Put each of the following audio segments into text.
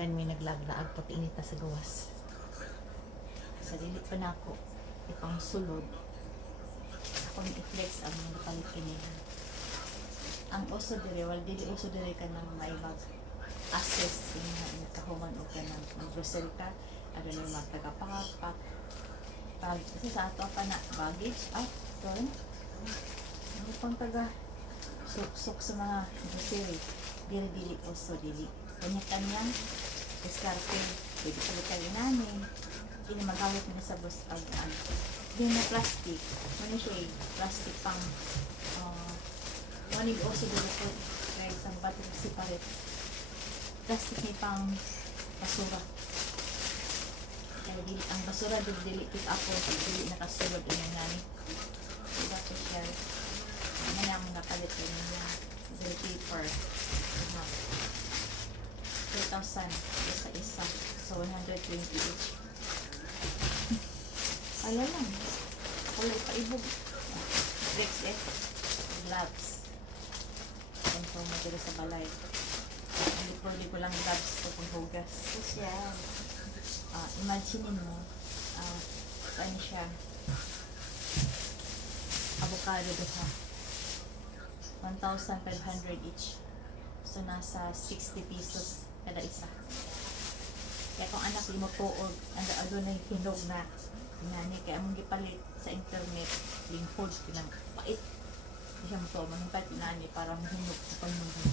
kan may naglaglaag pati init sa gawas sa so, dili pa na ako ipang sulod ako ni i-flex ang mga kalit kanina ang oso dire wal dili uso dire ka ng maibag access in na kahuman o ka ng mag-Brussel ka ano na yung mga tagapakapak kasi sa ato pa na baggage out ah, doon ano pang taga suksok sa mga grocery dili dili uso dili kanya-kanyang diskarte, bibigay namin, hindi magawit na sa bus ag ag. Ah, hindi na plastic, ano siya eh, plastic pang, uh, manig o siguro po, kahit sa batin si parit. Plastic ni pang basura. Kaya dili, ang basura, dili, pick up po, dili nakasulog, yun nga 2,000 isa-isa. So, 120 each. ano lang. Kulay paibog. Next eh. Gloves. Ganito mo dito sa balay. Hindi po, ko lang gloves ko kung hugas. So, siya. Uh, ah, imagine mo. Uh, ano siya. Avocado dito. 1,500 each. So, nasa 60 pesos kada isa. Kaya kung anak mo po o ano ano na hinog na nani kaya mong gipalit sa internet lingkod kinang pait siya mo to mong pait nani para mahinog sa panunod.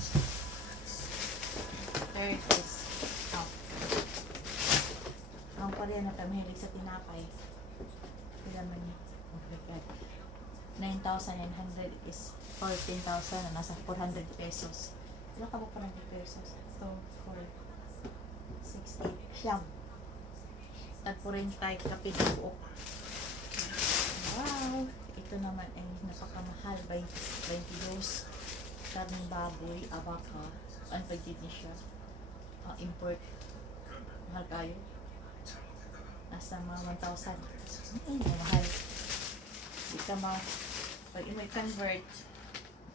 Third is out. Ang pala na kamihilig sa tinapay. Kailan man niya. Oh my God. 9,900 is 14,000 na nasa 400 pesos. Nakabok pa 90 pesos. So, for 60. Siyam. Tagpo rin tayo kapit buok. Wow! Ito naman ay napakamahal. 22 karning baboy, abaka, ang pagkid niya siya. Uh, import. Mahal kayo. Nasa mga 1,000. Hmm, mahal. Hindi ka ma... Pag i-convert,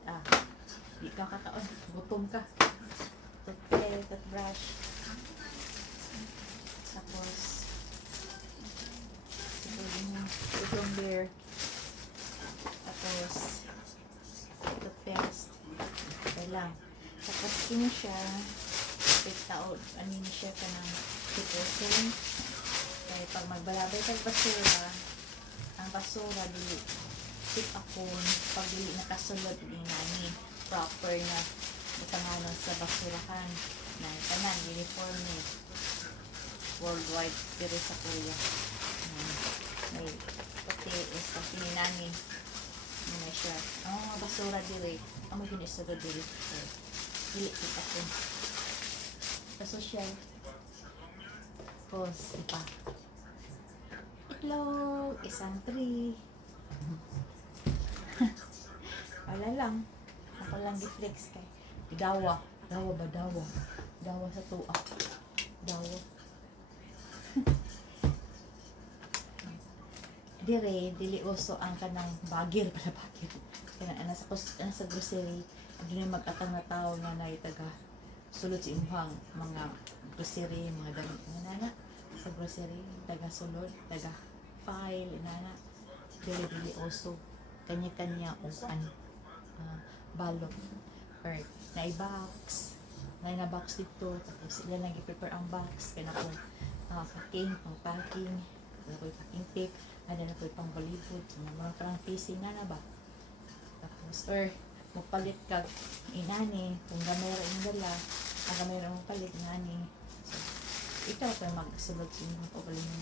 ah, Di ka kataon. Gutom ka. Okay, Toothpaste, brush. Tapos, siguro yung itong beer. Tapos, toothpaste. Okay lang. Tapos, kini siya, pitaod, anin siya ka ng pipusin. Kaya pag magbalabay kag basura, ang basura, dili, tip ako, pag dili nakasulod ni nani proper na butanganon sa basurahan na tanan uniform ni worldwide diri sa Korea hmm. may pati is eh, sa tininani na siya oh basura diri amo ah, gini sa diri dili kita ko sa social tapos ipa itlog isang tree wala lang lang reflex kay. Eh. Dawa. Dawa ba? Dawa. Dawa sa tuwa. Dawa. dire dili uso ang kanang bagir pala bagir kanang ana sa ana sa grocery dili magatang na tao nga nay taga sulod sa imong mga grocery mga dami nana sa grocery taga sulod taga file nana dili dili uso kanya-kanya usan uh, ah, balot or na box na na-box dito tapos sila lang i-prepare ang box kaya na ko uh, packing pang packing na ko packing tape ano na po pang balibot na mga parang casing na na ba tapos or magpalit ka inani eh, kung gamay ra yung dala ah, ang gamay ra palit inani so, ikaw pa magsulod sa inyong problema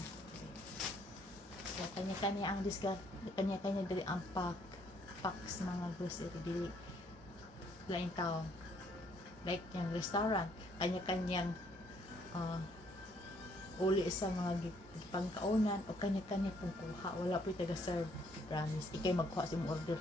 so, kanya-kanya ang discount kanya-kanya dali ang pack packs mga grocery dili lain tao. Like yung restaurant, kanya-kanyang uh, uli sa mga pangkaunan o kanya-kanya pong kuha. Wala po yung taga-serve. Promise. Ikay magkuha sa order.